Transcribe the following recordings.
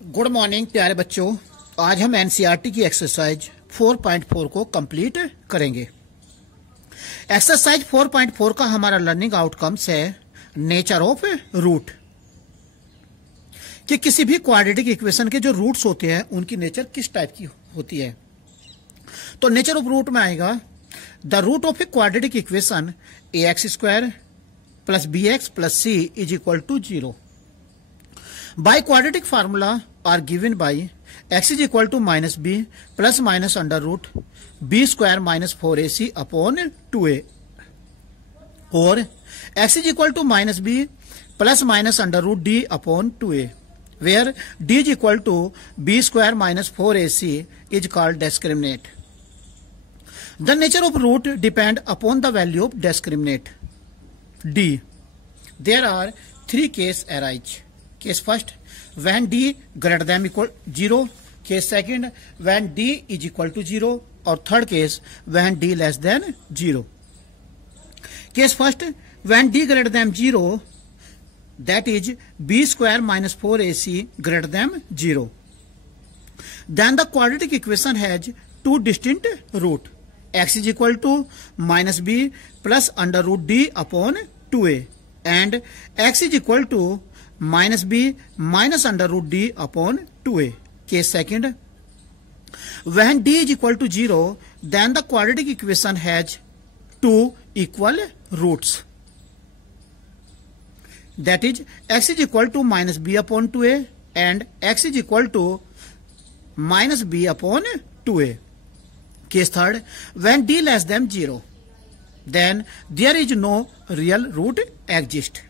Good morning प्यारे बच्चों। आज हम एनसीईआरटी की एक्सरसाइज 4.4 को कंप्लीट करेंगे। एक्सरसाइज 4.4 का हमारा लर्निंग आउटकम्स है नेचर ऑफ रूट, कि किसी भी क्वाड्रेटिक इक्वेशन के जो रूट्स होते हैं उनकी नेचर किस टाइप की होती है। तो नेचर ऑफ रूट में आएगा the root of a quadratic equation ax² + bx + c = 0 by quadratic formula are given by x is equal to -b plus minus under root b square minus 4ac upon 2a, or x is equal to -b plus minus under root d upon 2a, where d is equal to b square minus 4ac is called discriminant. The nature of root depend upon the value of discriminant d. There are three cases arise. Case first, when d greater than equal 0. Case second, when d is equal to 0. और third case, when d less than 0. Case first, when d greater than 0, that is b square minus 4ac greater than 0. Then the quadratic equation has two distinct roots. X is equal to -b plus under root d upon 2a, and x is equal to -b minus under root d upon 2a. Case second, when d is equal to 0, then the quadratic equation has two equal roots. That is x is equal to -b upon 2a and x is equal to -b upon 2a. Case third, when d less than 0, then there is no real root exist.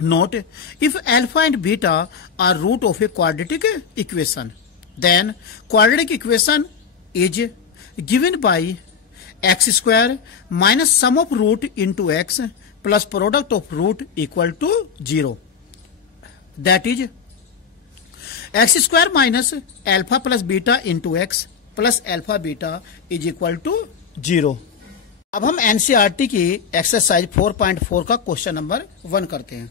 Note, if alpha and beta are root of a quadratic equation, then quadratic equation is given by x² minus sum of root into x plus product of root equal to 0. That is x² minus alpha plus beta into x plus alpha beta is equal to 0. अब हम NCERT की exercise 4.4 का question number 1 करते हैं।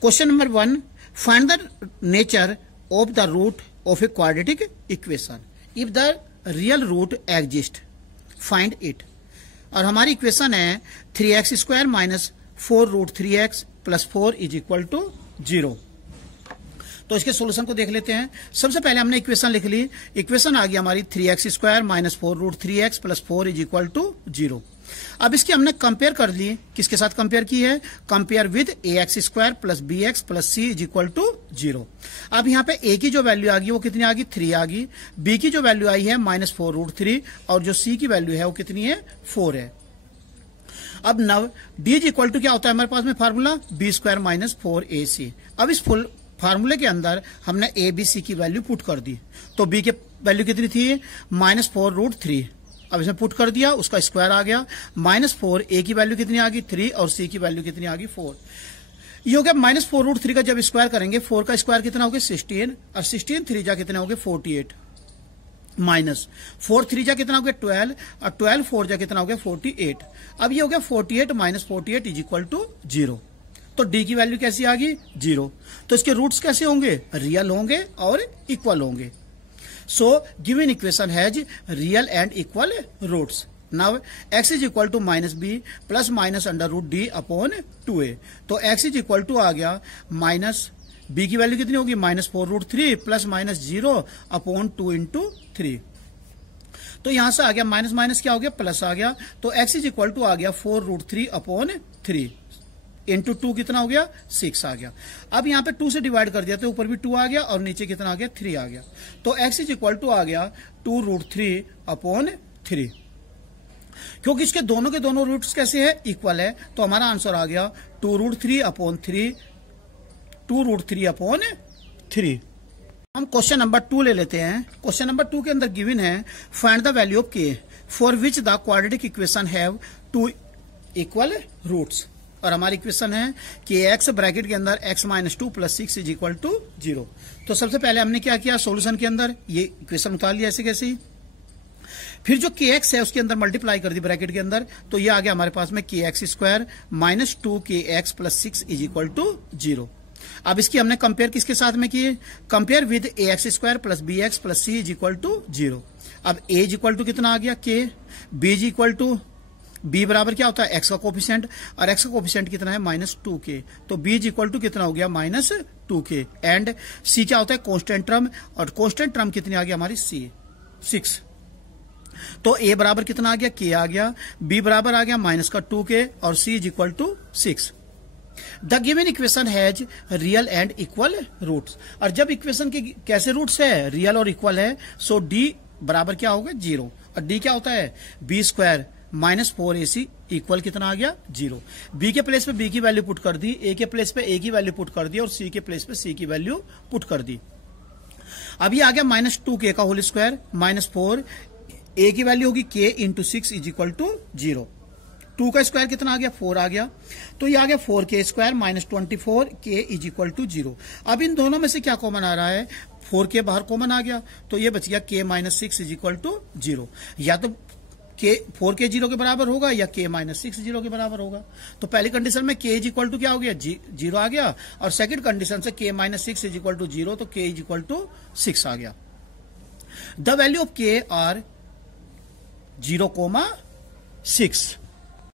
Question number 1, find the nature of the root of a quadratic equation if the real root exist, find it. और हमारी equation है 3x² minus 4√3x + 4 = 0। तो इसके सोल्यूशन को देख लेते हैं। सबसे पहले हमने इक्वेशन लिख ली। इक्वेशन आ गई हमारी 3x² माइनस 4√3x + 4 = 0। अब इसकी हमने कंपेयर कर ली। किसके साथ कंपेयर की है? Compare with ax² + bx + c = 0। अब यहाँ पे a की जो वैल्यू आ गई वो कितनी आ गई? 3 आ गई। b की जो वैल्यू आई है -4√3 और जो c की वैल्यू है वो कितनी है? 4 है। अब नव d = क्या होता है हमारे पास में फार्मूला? b² - 4ac। अब इस फुल फार्मूले के अंदर हमने ए बी सी की वैल्यू पुट कर दी। तो बी की वैल्यू कितनी थी? -4√3। अब इसमें पुट कर दिया, उसका स्क्वायर आ गया -4। ए की वैल्यू कितनी आ गई? 3 और सी की वैल्यू कितनी आ गई? 4। ये हो गया -4√3 का जब स्क्वायर करेंगे 4 का स्क्वायर कितना हो गया? 16 और 16 3 जा कितना हो गया? 48 माइनस 4 3 जा कितना हो गया? 12 और 12 4 जा कितना हो गया? 48। अब ये हो गया 48 - 48 = 0। तो d की वैल्यू कैसी आ गई? 0। तो इसके रूट्स कैसे होंगे? रियल होंगे और इक्वल होंगे। So given equation has real and equal roots. Now x is equal to -b plus minus under root d upon 2a। तो x is equal to आ गया माइनस b की वैल्यू कितनी होगी? -4√3 प्लस -0 अपॉन 2 × 3। तो यहां से आ गया माइनस माइनस क्या हो गया? प्लस आ गया। तो x is equal to आ गया 4√3 अपॉन 3 इंटू 2 कितना हो गया? 6 आ गया। अब यहाँ पे 2 से डिवाइड कर दिया तो ऊपर भी 2 आ गया और नीचे कितना आ गया? 3 आ गया। तो x is equal to आ गया 2√3 अपॉन 3। क्योंकि इसके दोनों के दोनों रूट्स कैसे है? इक्वल है। तो हमारा आंसर आ गया 2√3 अपॉन 3, 2√3 अपॉन 3। हम क्वेश्चन नंबर 2 ले लेते हैं। क्वेश्चन नंबर 2 के अंदर गिवन है find the value of k for which the quadratic equation have two equal roots. और हमारी इक्वेशन है कि x ब्रैकेट के अंदर x - 2 + 6 = 0। तो सबसे पहले हमने क्या किया? सॉल्यूशन के अंदर ये इक्वेशन उतार लिया ऐसे कैसे ही। फिर जो kx है उसके अंदर मल्टीप्लाई कर दी ब्रैकेट के अंदर। तो ये आ गया हमारे पास में kx² - 2kx + 6 = 0। अब इसकी हमने कंपेयर किसके साथ में की, compare with a x square plus b x plus c is equal to 0। अब ए इज इक्वल टू कितना आ गया के, b is equal to, b बराबर क्या होता है एक्स का कोफिशिएंट, और एक्स का कोफिशिएंट कितना है -2k, तो बी इज इक्वल टू कितना हो गया -2k, एंड सी क्या होता है कांस्टेंट टर्म, और कांस्टेंट टर्म कितनी आ गया हमारी सी 6। तो ए बराबर कितना आ गया के आ गया, बी बराबर आ गया -2k और c is equal to 6। The given equation has real and equal roots, और जब इक्वेशन के कैसे रूट्स है, रियल और इक्वल है, सो डी बराबर क्या होगा 0, और डी क्या होता है बी स्क्वायर -4ac इक्वल कितना आ गया 0। बी के प्लेस पे बी की वैल्यू पुट कर दी, ए के प्लेस पे ए की वैल्यू पुट कर दी, और सी के प्लेस पे सी की वैल्यू पुट कर दी। अब ये आ गया -2k का होल स्क्वायर -4, ए की वैल्यू होगी k into 6 is equal to 0। 2 का स्क्वायर कितना आ गया 4 आ गया, तो ये आ गया 4k square -24 k is equal to 0। अब इन दोनों में से क्या कॉमन आ रहा है, 4k बाहर कॉमन आ गया, तो ये बच गया k -6 इज इक्वल टू 0। या तो k 4k 0 के बराबर होगा या k -6 0 के बराबर होगा। तो पहली कंडीशन में k इज इक्वल टू क्या हो गया 0 आ गया, और सेकंड कंडीशन से k -6 इज इक्वल टू 0, तो k इज इक्वल टू 6 आ गया। The value of k are 0,6।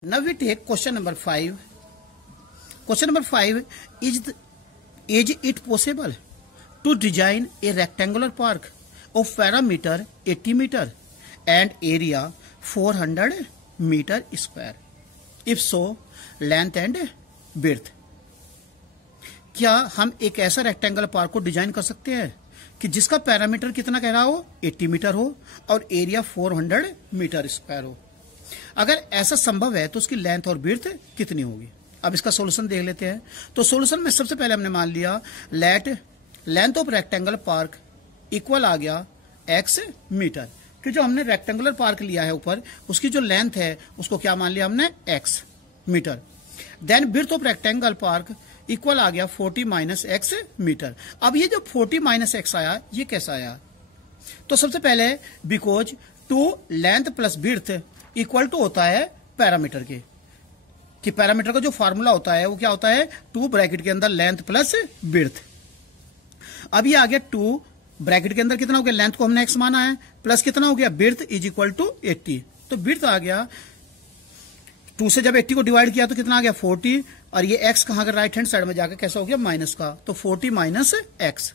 Now we take question number 5. Question number 5 is it possible to design a rectangular park of parameter 80 meter and area 400 meter square? If so, length and width. क्या हम एक ऐसा rectangular park को design कर सकते हैं कि जिसका पैरामीटर कितना कह रहा हो 80 मीटर हो और एरिया 400 मीटर स्क्वायर हो? अगर ऐसा संभव है तो उसकी लेंथ और विड्थ कितनी होगी? अब इसका सॉल्यूशन देख लेते हैं। तो सॉल्यूशन में सबसे पहले हमने मान लिया let length of rectangular park equal आ गया x मीटर, कि जो हमने रेक्टेंगुलर पार्क लिया है ऊपर उसकी जो लेंथ है उसको क्या मान लिया हमने x मीटर। Then width of rectangle park equal आ गया 40 माइनस x मीटर। अब ये जो 40 माइनस x आया ये कैसा आया? तो सबसे पहले because two length plus width equal to होता है पैरामीटर के, कि पैरामीटर का जो फार्मूला होता है वो क्या होता है 2 ब्रैकेट के अंदर लेंथ प्लस विड्थ। अब ये आ गया 2 ब्रैकेट के अंदर कितना हो गया, लेंथ को हमने x माना है, प्लस कितना हो गया विड्थ इज इक्वल टू 80। तो विड्थ आ गया 2 से जब 80 को डिवाइड किया तो कितना आ गया 40, और ये x कहां अगर राइट हैंड साइड में जाकर कैसा हो गया माइनस का, तो 40 minus x।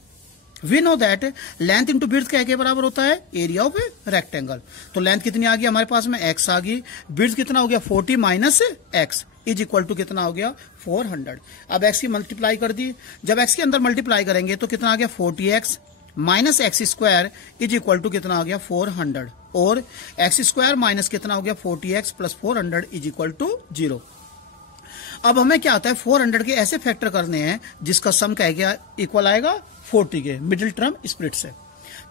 We know that length into width क्या के बराबर होता है एरिया ऑफ रेक्टेंगल। तो लेंथ कितनी आ गई हमारे पास में x आ गई, विड्थ कितना हो गया 40 minus x is equal to कितना हो गया 400। अब x की मल्टीप्लाई कर दी, जब x के अंदर मल्टीप्लाई करेंगे तो कितना आ गया 40x minus x square is equal to कितना आ गया 400, और एक्स स्क्वायर माइनस कितना हो गया 40x plus 400 is equal to 0। अब हमें क्या आता है 400 के ऐसे फैक्टर करने हैं जिसका सम क्या गया इक्वल आएगा 40 के मिडिल टर्म स्प्लिट से।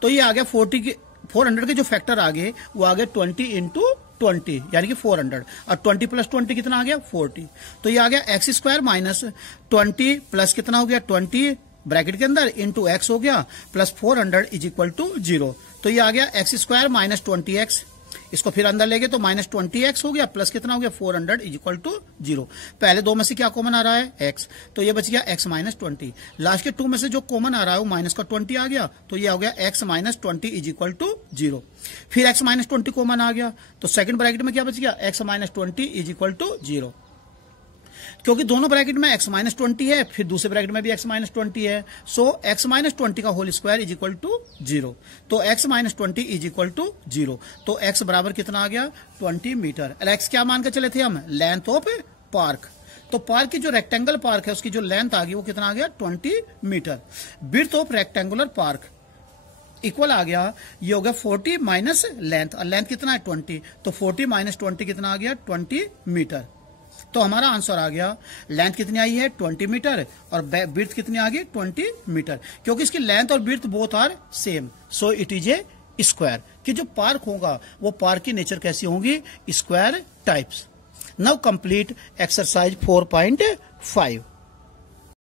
तो ये आ गया 400 के जो फैक्टर आ गए वो आ गए 20 इंटू 20 यानी कि 400, और 20 प्लस 20 कितना आ गया 40। तो ये आ गया एक्स स्क्वायर माइनस 20 प्लस कितना हो गया 20 ब्रैकेट के अंदर इंटू एक्स हो गया प्लस 400 इज इक्वल टू 0। तो ये आ गया एक्स स्क्वायर माइनस 20x, इसको फिर अंदर ले गए तो माइनस 20x हो गया प्लस कितना हो गया 400 इज इक्वल टू 0। पहले दो में से क्या कॉमन आ रहा है x, तो ये बच गया x माइनस 20। लास्ट के 2 में से जो कॉमन आ रहा है वो माइनस का 20 आ गया, तो ये हो गया x minus 20 is equal to 0। फिर x माइनस 20 कॉमन आ गया तो सेकंड ब्रैकेट में क्या बच गया x minus 20 is equal to 0। क्योंकि दोनों ब्रैकेट में x माइनस 20 है, फिर दूसरे ब्रैकेट में भी x माइनस 20 है, सो x माइनस 20 का whole square is equal to 0। तो x minus 20 is equal to 0, तो x बराबर कितना आ गया 20 मीटर। x क्या मान के चले थे हम, लेंथ ऑफ पार्क। तो पार्क की जो रेक्टेंगल पार्क है उसकी जो लेंथ आ गई वो कितना आ गया 20 मीटर। Width of rectangular park equal आ गया, ये हो गया 40 माइनस लेंथ, और लेंथ कितना है 20, तो 40 माइनस 20 कितना आ गया 20 मीटर। तो हमारा आंसर आ गया लेंथ कितनी आई है 20 मीटर और विड्थ कितनी आ गई 20 मीटर। क्योंकि इसकी लेंथ और width both are same, so it is a square. कि जो पार्क होगा वो पार्क की नेचर कैसी होगी, square types. Now complete exercise 4.5।